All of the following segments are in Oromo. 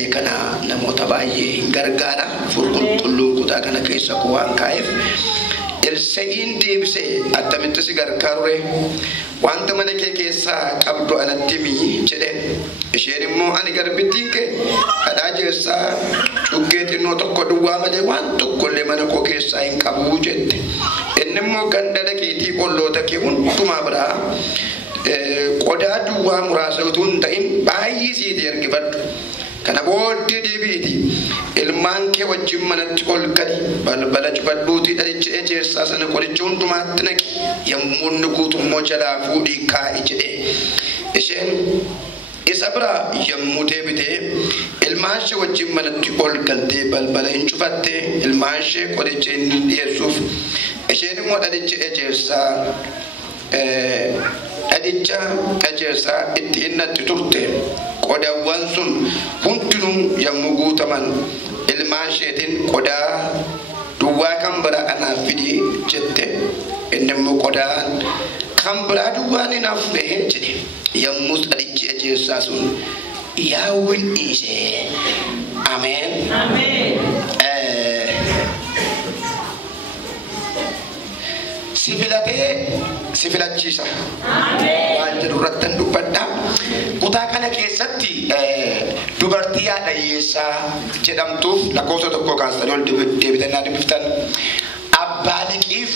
baay'ee kana namoota baay'ee hin gargaara. Qulqulluun kutaa kana keessa waan kaa'eef Elsee'iin deebisee attamitti si gargaarure wanta mana kee keessaa qabdu anatti himi jedhe. Isheen immoo ani garbittiin kee kadhaa keessaa cuggee xinnoo tokko duwwaa malee waan tokkollee mana koo keessaa hin qabu jette. Inni immoo ganda dhaqiitii olloota kee hundumaa biraa qodaa duwwaa muraasa utuu hin ta'in baay'isiitii ergifadhu. Kana booddee deebiiti ilmaan kee wajjin manatti ol gali balbala cufadhuutii dhalicha ejersaa sana qoricha hundumaatti naqi yommuu inni guutummoo jalaa fuudhii kaa'i jedhe. Isheen isa bira yommuu deebitee ilmaan ishee wajjin manatti ol galtee balbala hin cufatte ilmaan ishee qoricha inni dhiyeessuuf. Isheen immoo dhalicha ejersaa itti innatti turte. Qodaawwan sun hundinuu yommuu guutaman ilmaan isheetiin qodaa duwwaa kan biraa anaaf fidi jette. Inni immoo qodaa kan biraa duwwaan naaf fide jedhe. Yommuu dhalichi ejersaa sun yaawwin dhiisee. Ameen. Si filatee si filachiisa. Waan jedhu irratti dubbadha. Kutaa kana keessatti dubartii haadha hiyyeessaa jedhamtuuf lakkoofsa tokko kaastanii ol deebitanii dubbiftan abbaa liqiif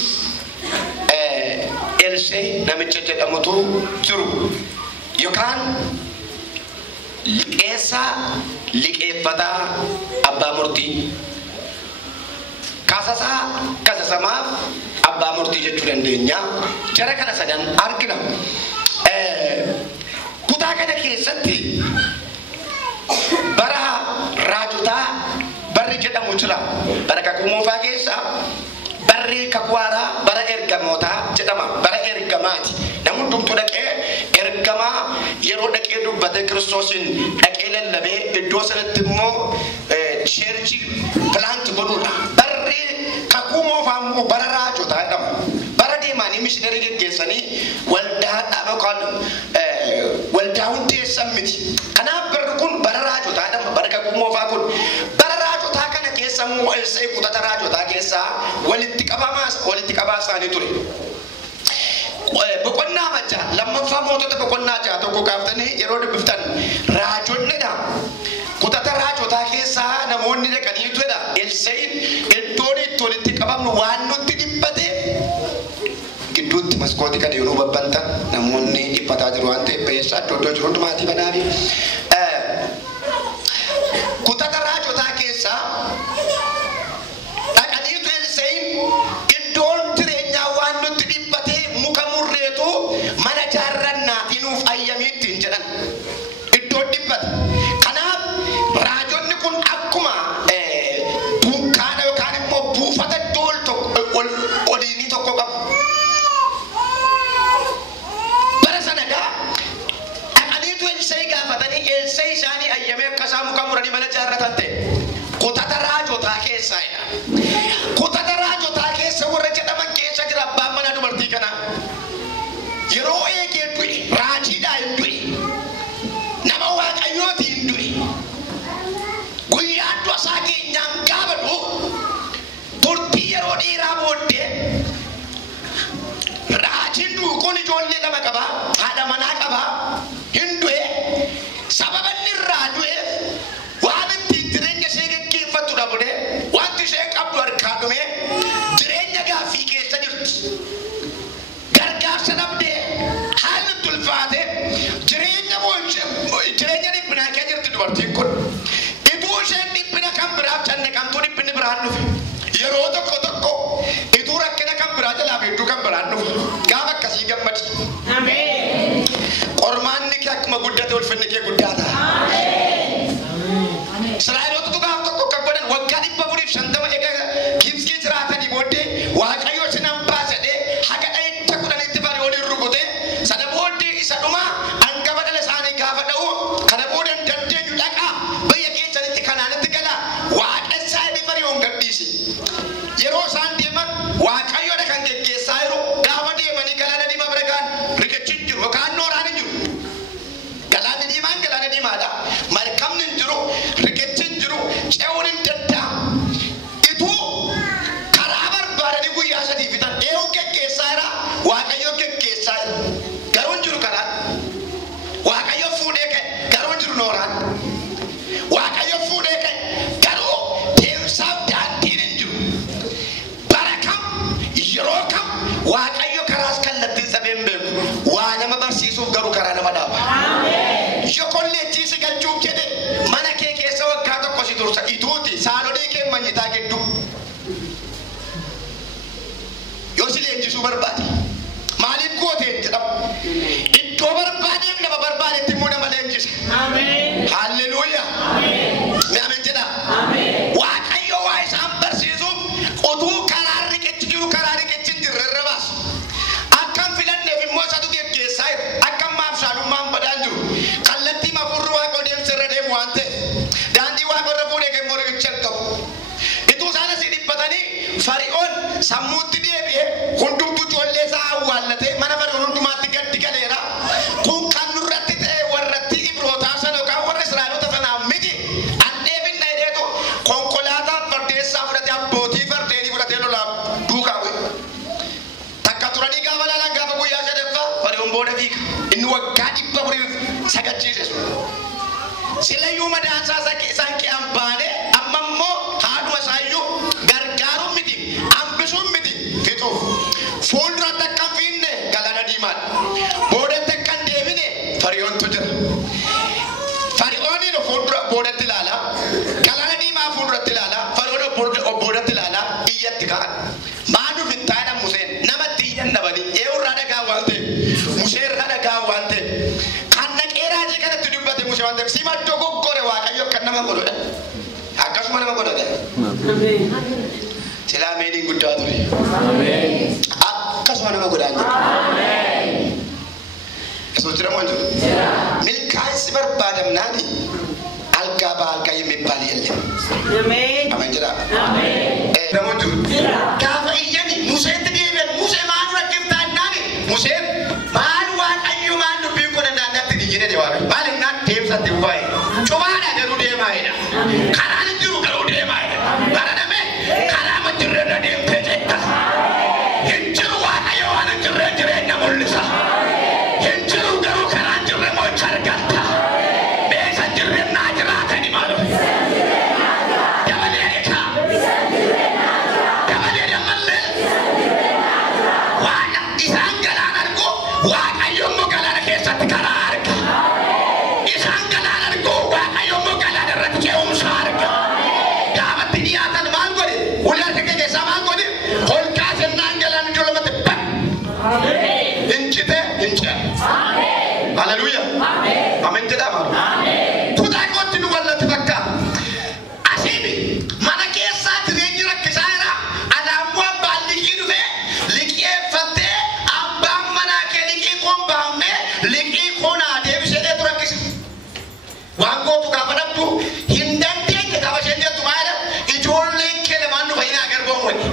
Elsee namicha jedhamutu jiru yookaan liqeessaa liqeeffataa abbaa murtii kasasamaaf abbaa murtii jechuu dandeenya. Jara kana sadan argina. Kutaa kana keessatti bara raajotaa barri jedhamu jira. Bara kakuu moofaa keessa barri kakuu haaraa bara ergamootaa jedhama. Bara ergamaati. Namni hundumtuu dhaqee ergamaa yeroo dhaqee dubbate Kiristoosiin dhaqee lallabee iddoo sanatti immoo cheerchi pilaanti godhuudha. Barri kakuu moofaa immoo bara raajotaa jedhama. Bara deemanii mishiinarii geggeessanii waldaa dhaabaa waldaa hundeessan miti. Kanaaf barri kun bara raajotaa jedhama. Bara kakuu moofaa kun bara raajotaa kana keessa immoo Elsee kutata raajotaa keessaa walitti qabaa isaanii ture. Boqonnaa macha lammaffaa mootota boqonnaa jaha tokko kaaftanii yeroo dubbiftan raajonnidha. Kutata raajotaa keessaa namoonni dhaqanii turedha. Elseen iddoon itti walitti qabamnu waan nutti dhibbate gidduutti maskootii kana yeroo babbanta namoonni dhiphataa jiru waan ta'eef beessa iddoo jiru hundumaatii banaafi. Kutata raajotaa keessaa dhaqaniitu Elseen iddoon jireenyaa waan nutti dhibbate muka murreetu mana jaarrannaatii nuuf ayyamiittiin jedhan iddoo dhibbate. Kanaaf raajonni kun akkuma dunkaana yookaan immoo buufata dool tokko oliinii tokko qabu. Bara sanagaa dhaqaniitu Elsee gaafatanii Elsee isaanii ayyamee akkasaa muka muranii mana jaarratan ta'e. Kutata raajotaa keessaa kutata raajotaa keessa warra jedhaman keessa jira abbaan mana dubartii kana. Yeroo eegee du'e raajiidhaa hin du'e. Nama waaqayyooti hin du'e. Guyyaa du'a isaa keenyaan gaafa du'u turtii yeroo dheeraa booddee raajiin du'u kun ijoollee lama qaba, haadha manaa qaba, hin du'e. Sababa inni irraa du'eef waan ittiin jireenya ishee geggeeffattu dhabde wanti ishee qabdu harkaa dhume jireenya gaaffii keessa jirti. Gargaarsa dhabdee haalli tulfaate jireenya dhiphinaa keessa jirti dubartiin kun. Ituu isheen dhiphina kan biraaf cannaqamtuu dhiphinni biraan dhufe. Yeroo tokko tokko ituu rakkina kan biraa jalaa fi iddoo kan biraan dhufe. Gaafa akkasii gammadi. Qormaanni kee akkuma guddate ulfinni kee guddaa ta'a. Israa'elootatu gaafa tokko kan godhan waggaa 450 egaa Gibxii jiraatanii booddee Waaqayyo isin hambaasadhee haga dha'icha 10tti Fara'ooniin rukute. Sana booddee isa dhumaa hangafa dhala isaanii gaafa dha'u kana booda hin dandeenyu dhaqaa biyya keessanitti kanaanitti gala waaqessaa inni Fara'oon gadhiise. sammuutti deebi'ee hundumtuu ijoollee isaa awwaallatee mana Fara'oon hundumaatti gaddi galeera. Kun kan nurratti ta'e warratti Ibrootaa sana yookaan warra Israa'eloota sanaa miti. Andeefin na hidheetu konkolaataa fardeessaa fudhatee abbootii fardeenii fudhatee lolaa duukaa bu'e. Takka turanii gaafa laalan gaafa guyyaa sadaffaa Fara'oon booda fiiga. Inni waggaa 400 sagachiise sun. Silayyuu madaansaa isaan ke'an baane amma immoo haaduma isaayyuu gargaaruun miti hambisuun miti fixuuf. Fuulduratti akka hin fiinne galaana diimaadha. Boodatti akka hin deebine Fara'oontu jira. Fara'ooniin fuuldura boodatti ilaala. Galaana diimaa fuulduratti ilaala. Fara'oon boodatti ilaala. Iyyatti ka'an. Maanuuf hin taa'edha Museen. Namatti iyyan dhabanii. Eewurraa dhagaa waan ta'eef. Museerraa dhagaa waan ta'eef. Kan naqee raajii kanatti dubbate Musee waan ta'eef. Simaddoo goggore Waaqayyo kan nama godhudha. Akkasuma nama godhate. Silaa meeniin guddaa ture. Akkasuma nama godhaan jedha. Yesuus jira moo hin jiru? Milkaa'insi barbaadamnaani algaa baalgaa የሚባል የለም. Amen jedha. Namoo jiru. Gaafa iyyani Museetti deebi'an Musee maal rakkiftaa jennaani Museen maal Waaqayyo maal dubbii kun naannatti dijjine de Waaqayyo maal innaan deemsatti bu'ee cumaadha garuu deemaa jedha. Karaan jiru garuu deemaa jedha. Baradame karaa majjirreerra deemtee jeetta. Hin jiru Waaqayyo waan hin jirre jireenya mul'isa. Hin jiru garuu karaan jirre mo'icha argatta. Beesa jirre naa jiraatani maalu. Dabalee eegaa. Dabalee dammallee. Waan isaan galaan argu Waaqayyo immoo galaana keessatti karaa arga. Isaan galaan argu Waaqayyo immoo galaana irratti ce'umsa arga. Gaafatti dhiyaatan maal godhe? Ulaa tokko keessaa maal godhe? Holqaa sennaan galaan iddoo lamatti ban. Hincite hince. Haleluuyaa. Amen jedhama. Kutaa kootti nu wallatti bakka. Asiin mana keessaa jireenyi rakkisaa jira. Anaammoo abbaan liqii dhufee liqeeffattee abbaan manaa kee liqii koon baafnee liqii koonaa deebisee dheetu rakkisa. Waan gootu gaafa dhabdu hin dandeenye gaafa isheen jettu maayidha ijoolleen kee lamaan dhufa hin agarboon wani.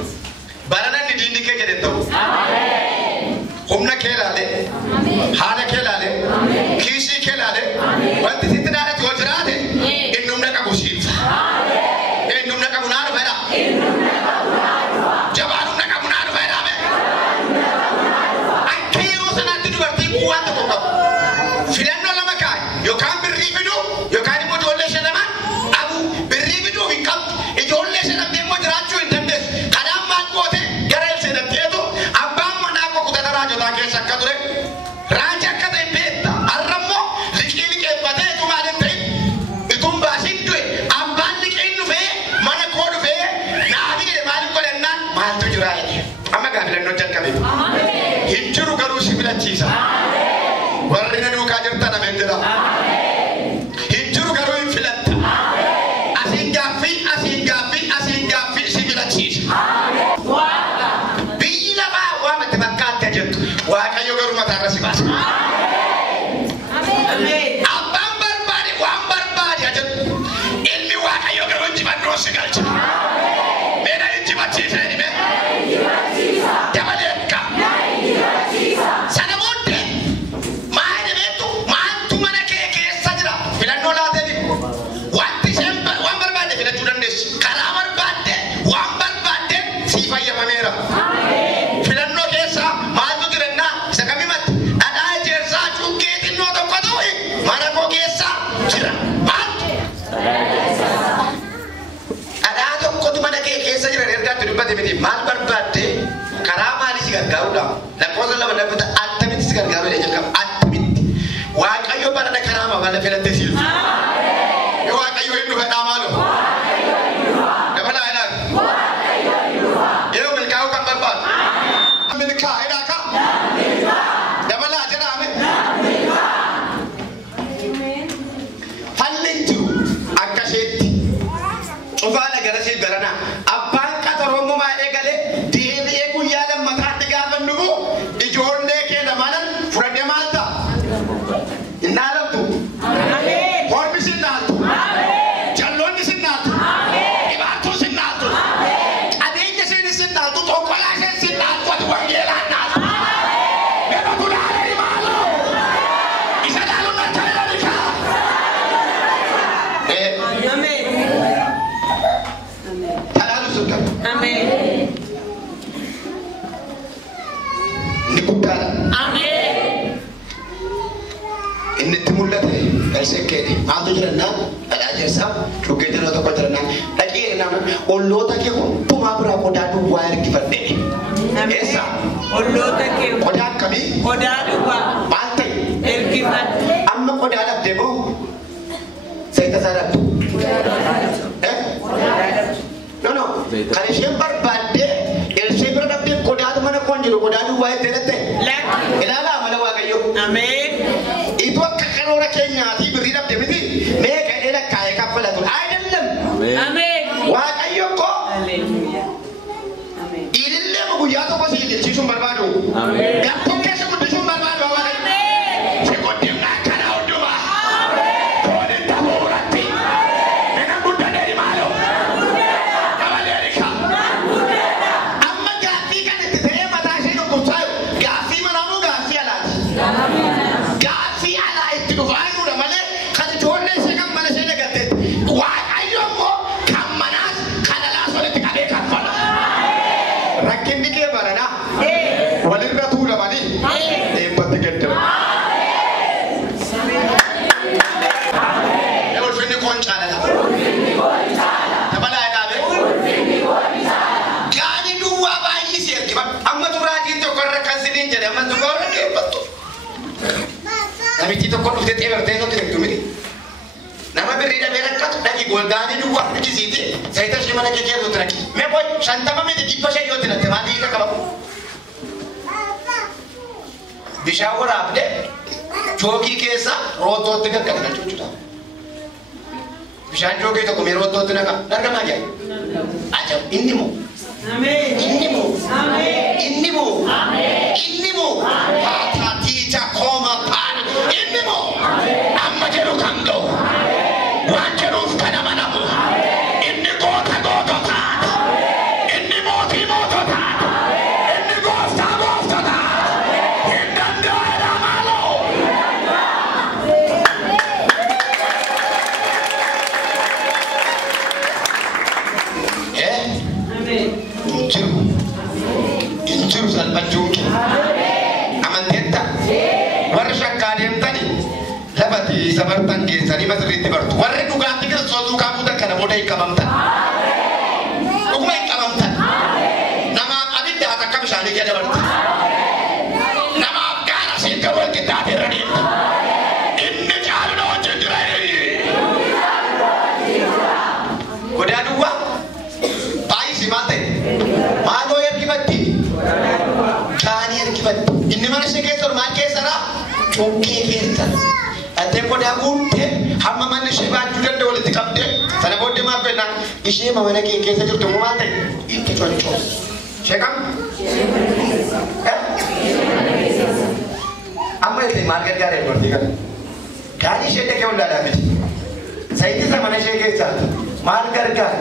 Baranan ni diinni kee jedhe ta'u. Humna kee laale, haala kee laale, kiisii kee laale, wanti sitti dhaadhatu yoo jiraate inni humna qabu siibsa. Inni humna qabu naa dhufedha. Jabaan humna qabu naa dhufedha. Akka yeroo sanaatti dubartiin kun waan tokko qabu. Filannoo lama kaa'e yookaan birrii fidu yookaan immoo ijoollee shanaman dhabu. Birrii fiduu hin qabdu. Ijoollee shanamtee immoo jiraachuu hin dandeessu. Kanaaf maal goote gara ilseenatteetu abbaan manaa koo kutata raajotaa keessa akka ture. Raaji akka ta'e beekta. Har'ammoo liqii liqeeffatee ituma adeem ta'e ituun baasiin du'e abbaan liqiin dhufee mana koo dhufee naafi jedhe maaliif godhannaan maaltu jira jedhe. Amma gaa filannoo jalqabe. Hin jiru garuu si filachiisa. Warri na duukaa jirtan amen jedha. Hin jiru garuu hin filatta. Asiin gaaffii si filachiisa. Biyyi lafaa waamatti bakkaatti jettu Waaqayyo garuu mataarra si baasa. Abbaan barbaade waan barbaade jettu ilmi Waaqayyo garuu injifannoo si galcha. Meena injifachiisee dhime. Dabalee akka. Sana booddee maal deemeetu maaltu mana kee keessa jira filannoo laateef wanti isheen waan barbaadde filachuu dandeessu. Karaa barbaadde waan barbaadde sii fayyadameera. Filannoo keessa maaltu jirannaa isa kamimatti dhadhaa ijeersaa cuukkee xinnoo tokko ta'u mana koo keessa jira. Maaltu? Dhadhaa tokkotu mana kee keessa jira ergaatti dubbate miti maal barbaadde karaa maalii si gargaaruudha? Lakkoofsa lama dabbata attamitti si gargaaru jedhee jalqaba attamitti Waaqayyo barana karaa maal filattee si dhufu. Yoo Waaqayyo hin dhufedhaa maaloo? Dabalaa ilaali. Yeroo milkaa'uu kan barbaadu. Milkaa'edhaa ka? Dabalaa jedhame. Falli jiru akka isheetti cufaadha gara ishee garanaa abbaan qaxaroomumaa eegalee deebi'ee guyyaa lammataatti gaafa dhufu ijoollee kee lamanan fudhadhee maal ta'a? Hin dhaalamtu. Mormi sin dhaaltu. Jalloonni sin dhaaltu. Dhibaattuu sin dhaaltu. Qabeenya isheen sin dhaaltu tokkolaa Amen. Talalu sudah. Amen. Ini bukan. Amen. Ini timulat SKD. Atu jalan ada jasa. Juga jalan atau jalan. Lagi nama Allah tak kau tuma berapa dadu wire kita ni. Esa. Allah tak kau. Kodak kami. Kodak dua. Pantai. Elkibat. Amma kodak ada demo. Saya tak sadar. No. Kalau siapa berbande, siapa dapat kodak mana konjuru kodak dua itu terate. Lek. Kenapa malah wagayu? Amen. Itu kalau orang Kenya ti beri dapat demi mereka ada kaya kapal itu. Ayatnya. Amen. Wagayu ko. Hallelujah. Amen. Ini lemu buaya tu pasti ini cium berbadu. Amen. Yang pokok semua cium berbadu. Amen. Sekolah nak kalau dua. Amen. Kau ni tak boleh ti. Mereka bukan dari malu. Awal dari kau. Amma gasi kan itu saya mata saya nak kucai. Gasi mana mu gasi alat. Gasi alat itu kau ayu dah mana? Kalau jodoh saya kan mana saya nak kata. Wah ayu mu kamanas kalau lah soalnya tidak ada kapal. Rakin dikit barana. Walir dah tu lah mani. Empat tiga jam. Ya ulfin ni konca dah. Apa dah ada be? Gani dua bayi sih. Amma tu rajin tu korang kasih jadi. Amma tu korang ke betul. Kami kita korang tu tiada bertemu tu meri. Nama berida berakat lagi gol gani dua lagi sini. Saya tak siapa nak kerja tu lagi. Memang santama mesti kita saya jauh tidak. Mati kita kalau. Bishawar आपने जोगी के साथ रोत रोत का करना चुचुटा बिशान जोगी तो कुमेर रोत रोत ना का नरक ना क्या अच्छा इन्नीमो हाथा तीचा कोमा पान इन्नीमो अम्मा जरूर कंदो वांचरूफ कना मनामो इन्नी गोता गोता था इन्नी मोती मोता था इन्नी गोफ्ता गोफ्ता था Injuru salban jungki. Aman tenta. Warsha kadem tani. Labati sabartan ke sani masri tibartu. Warre duga tikir sodu kamu tak kana bodai kamam tan. Umai kamam tan. Nama abidda ata kam shani ke dabartu. Nama gara sin kawal kita tirani. Inne jalu jendrai. Koda dua. Pai simate. Malo yer kibatti. Kani yer kibatti. Inni mana sege tor ma ke sara. Chokke ke sara. Ate ko da unte hamma man sheba judan de wala tikabde. Sana bodde ma pe na ishe ma mana ke sara to mate. Inte choncho. Shekam? Amma ite market gare bordi kan. Kani shete ke unda da miti. Saiti sa mana shege sara. Market gare.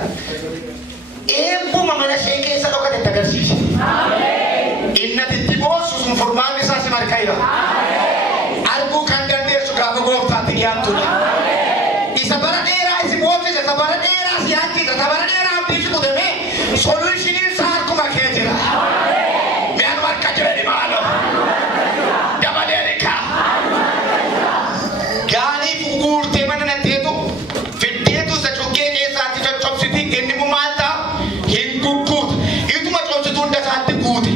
Empu mana shege sara ko de tagarsi. Amen. Inna titibos sun formami sa se marcaira. Amen. Algo kandan dia suka gofta tiyantu. Amen. Isabaradera isi bote se sabaradera si anti sabaradera ambisu ko de me solution in sa ko maketira. Amen. Me anwar kajere di malo. Dabalerika. Gani fugurte manana teto fittetu sa chokke ke saati chopsiti enni mumata hinkukut itu ma chopsitu unda saati kuti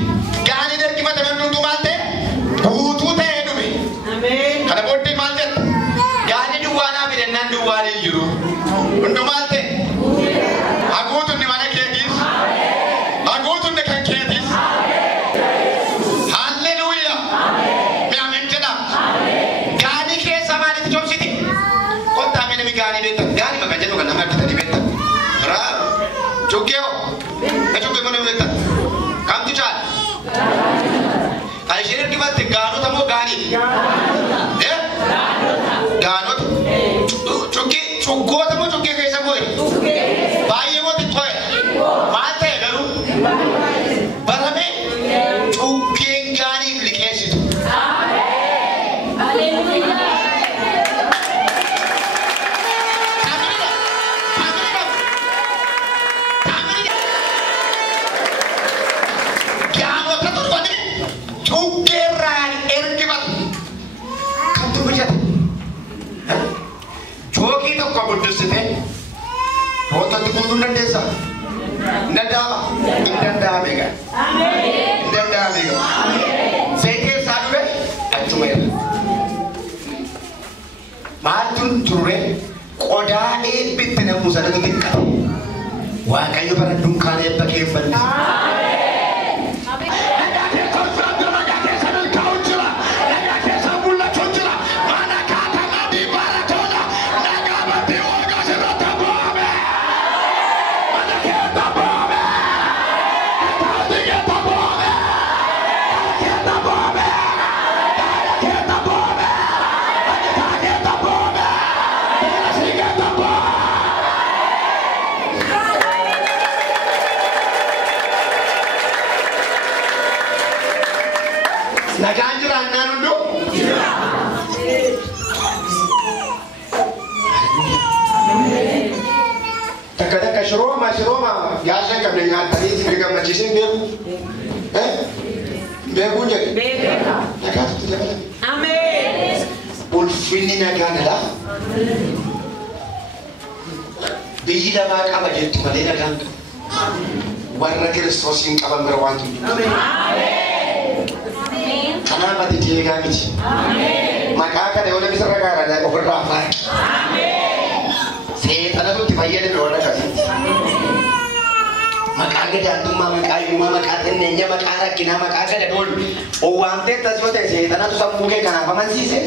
gani der ki mata mennu dumate kutu te edumi amen kada botti malte gani duwana bi nan duwale juru undu malte agutu ni mana kedis amen agutu ne kan kedis amen hallelujah amen me amen jana amen gani ke samani chopsiti konta me ne gani beta gani maka jeno kan nama kita di beta ra chokyo Acho ke mana beta kam tu chal ai shirin ki baat gano tamo gani eh gano chokke choggo tamo chokke kaisa boy bhai mo dit hoy mate garu barame chokke gani likesi tu amen hallelujah Rootatti kuutuun dandeessa? Hin danda'ama? Hin danda'ame egaa. Hin danda'ame egaa. See keessaa dhufe achuma jira. Maaltu turre qodaa eebbitti namuu sanatu xiqqate. Waaqayyo bara dunkaana eebba kee bal'isa. Nagaan jira annaan hunduu? Jira. Takka shirooma yaasa qabne nyaatanii itti gammachiisin beeku. Beekuun jedhe. Beeka. Nagaatutti dabalame. Ameen. Ulfinni nagaadha. Biyyi lafaa qaba jettu malee nagaan qabu. Warra Kiristoosiin qaban bira waan tuni. Ameen. Kanaaf ati deegaa miti. Maqaa kana yoo namni sirra gaara ofirraa faaya. Seexanatu itti fayyadame warra akkasiiti. Maqaa gadaantummaa, maqaa hiyyummaa, maqaa xinneenya, maqaa rakkinaa, maqaa gadadoolu. Waamtee akkas yoo ta'e seexanatu sammuu kee kanaaf amansiise.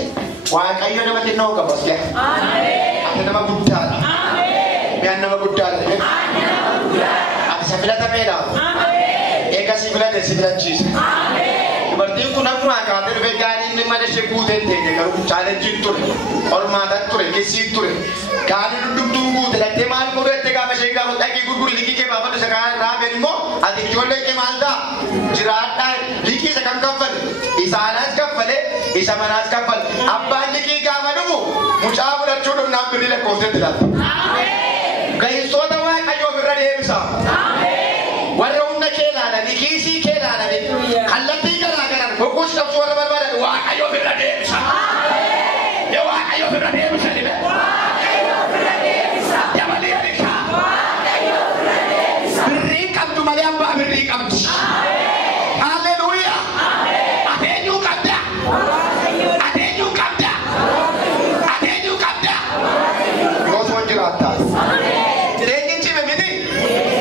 Waaqayyo nama xinnoo qaba as gahe. Ati nama guddaadha. Miyaan nama guddaadha. Ati isa filatameedha. Eega si filate si filachiisa. Dubartiin kun akkuma akaatee dhufee gaariin inni mana ishee guutee ta'e garuu chaalenjiin ture. Olmaataan ture, kessiin ture. Gaarii dudduubtuu guute dhattee maal godhette gaafa ishee gaafa dhaqee gurguri liqii kee baafatu isa kaan raafeen immoo ati ijoollee kee maal ta'a? Jiraadhaa liqii isa kan kaffale. Isa aanaas kaffale, isa manaas kaffale. Abbaan liqii gaafa dhufu mucaa fudhachuu dhumnaan birrii lakkooftetti laata. Ga'insoota waaqayyoo ofirra deebisa. Warra humna kee ilaalanii, kiisii kee ilaalanii, kallattii garaa garaa boqochi qabsuu warra barbaadan waaqayyoo ofirra deebisa. Waaqayyoo ofirra deebisa dhibe. Dabalee beekaa. Birrii qabdu malee abbaa birrii qabdi. Haleluuyaa. Ateenyuu qabda. Ateenyuu qabda. Ateenyuu qabda. Gosoon jiraata. Jireenyi cime miti.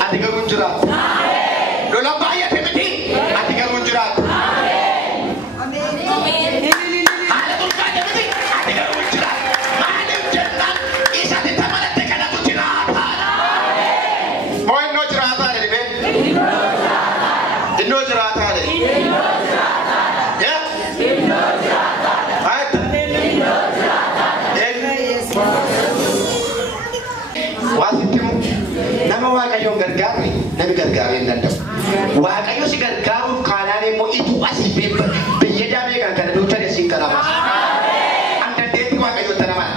Ati garuu jiraata. Lola baay'ate miti. Ati garuu jiraata. Haala tulkaate miti. Ati garuu jiraata. Maaliif jennaan isa tamalate kanatu jiraataadha. Moo innoo jiraataadha dhibee? Innoo jiraataadha. Waasittimu nama waaqayyoon gargaarre nami gargaaree hin danda'u. Waaqayyo si gargaaruuf kaanaan immoo ituu asii biyya beekan kana duucha dheessiin kanaaf. Andandeetti waaqayyoon tanaman.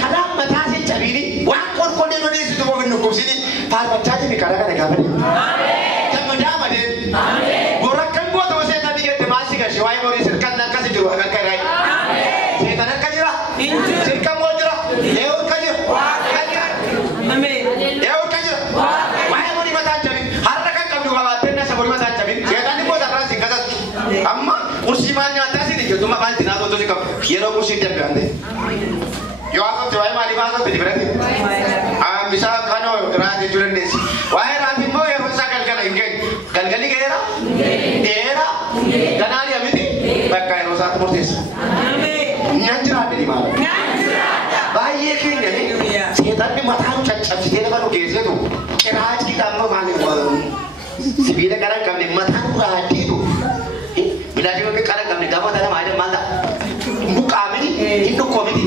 Kanaaf mataa si cabiini waan qorqollee odeessitu moof hin dhukkubsini faarfachaa jirri karaa kana gaafa deemu. Gammadaa madeen. Borakkan goota osoo seetan dhiyeette maal si galche waa'ee horii sirkan akkasi jiru akka irraa. Seetan akka jira. Sirkan moo jira. Eewu akka jira. Eewu akka jira. Waa'ee horii mataa cabin har'a kan qabdu qabaattee nasa horii mataa cabin seetan dhiboo sarraa sin kasastu. Amma qursii maal nyaataa sin ijjootuma maal tinaa toltu si qabu yeroo qursii dabbe ante. Yoo haasofte waa'ee maaliif haasofte dibirate? Bisaa kanoo raasii jechuu dandeessi. Waa'ee raasii immoo yeroo isaa galgala hin geenye. Galgalli ga'eera? Dheeraa? Ganaani amiti? Bakka yeroo isaatti murteessa. Nyaan jiraadde ni maal? Baay'ee keenya seetanni mataan caccabsitee nama nu geessetu ciraaciidhaan maaliif sibiila qara hin qabne mataan buraaddeetu bilaashii bakka qara hin qabne gaafa tana maal ta'a? Buqqaa miti? Hin dhukkoo miti?